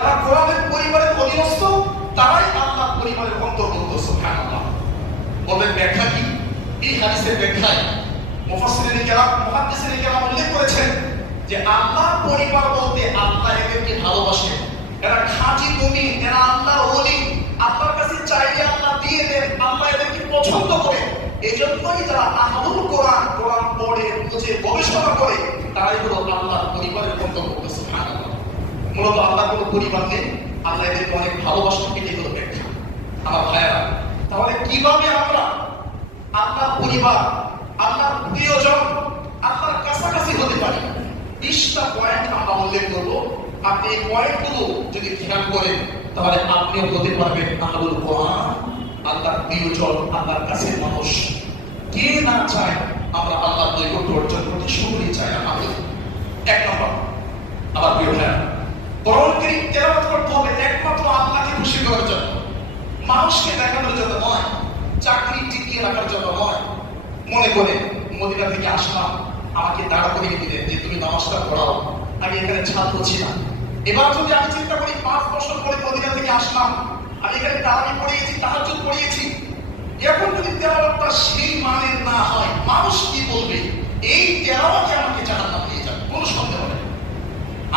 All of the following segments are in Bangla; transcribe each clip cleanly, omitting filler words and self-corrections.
যারা কোরআনের পরিবারের অধীনস্থ তারাই আল্লাহর পরিবারের অন্তর্ভুক্ত। সুবহানাল্লাহ। বলেন ব্যাখ্যা কি? এই হাদিসের ব্যাখ্যায় মুফাসসিরিনে কেরাম মুহাদ্দিসিনে কেরাম উল্লেখ করেছেন যে আল্লাহর পরিবার বলতে আল্লাহ এদেরকে ভালোবাসেন, এরা খাঁটি মুমিন, এরা আল্লাহর ওলি, আল্লাহর কাছে চাইলে আল্লাহ দিয়ে দেন, আল্লাহ এদেরকে পছন্দ করেন। এজন্যই যারা আহলুল কোরআন, কোরআন পড়ে বুঝে গবেষণা করে তারাই হলো আল্লাহর পরিবারের অন্তর্ভুক্ত। সুবহানাল্লাহ। মূলত আল্লাহর কোনো পরিবার নেই, আল্লাহ এদেরকে অনেক ভালোবাসেন, এটাই হলো ব্যাখ্যা। আমার ভাইয়েরা, তাহলে কিভাবে আমরা আল্লাহর পরিবার, আল্লাহর প্রিয়জন, আল্লাহর কাছাকাছি হতে পারি? 20টা পয়েন্ট আমরা উল্লেখ করবো। আপনি এই পয়েন্টগুলো যদি খেয়াল করেন তাহলে আপনিও হতে পারবেন আহলুল কোরআন, আল্লাহর প্রিয়জন, আল্লাহর কাছের মানুষ। কে না চায় আমরা আল্লাহর নৈকট্য অর্জন করতে? সকলেই চায়। আমাদের 1 নম্বর, আমার প্রিয় ভাইরা, কোরআন কারীম তেলাওয়াত করতে হবে একমাত্র আল্লাহকে খুশি করার জন্য, মানুষকে দেখানোর জন্য নয়, চাকরি টিকিয়ে রাখার জন্য নয়। মনে করে মদিনা থেকে আসলাম, আমাকে দাঁড়া করিয়ে দিলেন যে তুমি নামাজটা পড়াও, আমি এখানে ছাত্র ছিলাম। এবার যদি আমি চিন্তা করি 5 বছর পরে মদিনা থেকে আসলাম, আমি এখানে তারাবি পড়িয়েছি, তাহাজ্জুদ পড়িয়েছি, এখন যদি তেলাওয়াতটা সেই মানের না হয়, মানুষ কি বলবে? এই তেলাওয়াতে আমাকে জাহান্নামে নিয়ে যাবে, কোনো সন্দেহ নেই।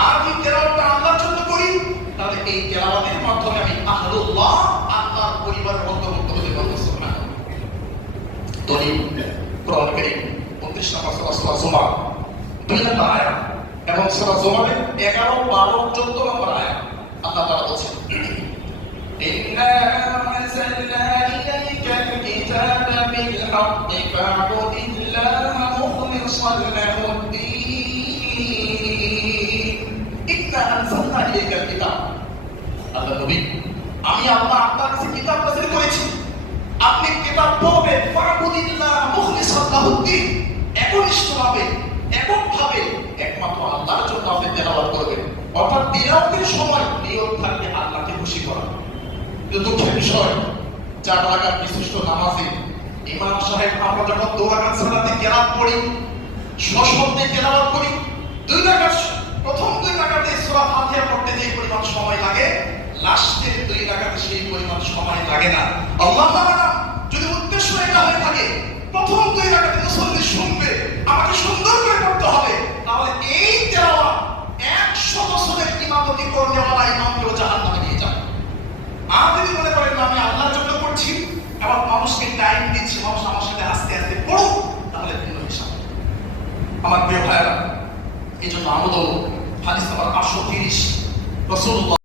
আর যদি তেলাওয়াতটা আল্লাহর জন্য করি, তাহলে এই তেলাওয়াতের মাধ্যমে আমি আহলুল্লাহ, আল্লাহর পরিবারের অন্তর্ভুক্ত হতে পারবো। সুবহানাল্লাহ। দলিল কোরআন কারীম 29 নম্বর সূরা জুমার 2 নম্বর আয়াত এবং সূরা জুমারের 11, 12, 14 নম্বর আয়াত। আল্লাহ তাআলা বলেন, ইন্না আনজালনা ইলাইকাল কিতাবা বিল হাক্কি ফা'বুদিল্লাহা মুখলিসান লাহুদ-দীন। ইন্না আনজালনা ইলাইকাল কিতাব, আল্লাহ নবী, আমি আল্লাহ আপনার কাছে কিতাব নাযিল করেছি, আপনি কিতাব পড়বেন, ফা'বুদিল্লাহা মুখলিসান লাহুদ-দীন, একনিষ্ঠভাবে, এককভাবে একমাত্র আল্লাহর জন্য আপনি তেলাওয়াত করবেন। অর্থাৎ তেলাওয়াতের সময় নিয়ত থাকবে আল্লাহকে খুশি করা। কিন্তু দুঃখের বিষয়, 4 রাকাত বিশিষ্ট নামাজে ইমাম সাহেব, আমরা যখন 2 রাকাত সালাতে কেরাত পড়ি, সশব্দে তেলাওয়াত করি, 2 রাকাত, প্রথম 2 রাকাতে সূরা ফাতিহা পড়তে যে পরিমাণ সময় লাগে, লাস্টের 2 রাকাতে সেই পরিমাণ সময় লাগে না। আল্লাহ তাআলা যদি উদ্দেশ্য এটা হয়ে থাকে, প্রথম 2 রাকাতে মুসল্লি শুনবে, আমাকে সুন্দর করে পড়তে হবে, তাহলে এই তেলাওয়াত 100 বছরের ইমামতি করনেওয়ালা ইমামকে জাহান্নামে নিয়ে যাবে। আর যদি মনে করেন আমি আল্লাহর জন্য পড়ছি এবং মানুষকে টাইম দিচ্ছি, মানুষ আমার সাথে আস্তে আস্তে পড়ুক, তাহলে ভিন্ন হিসাব। আমার প্রিয় ভাইয়েরা, এই জন্য আমাদের হাদিস নাম্বার 830 রাসূলুল্লাহ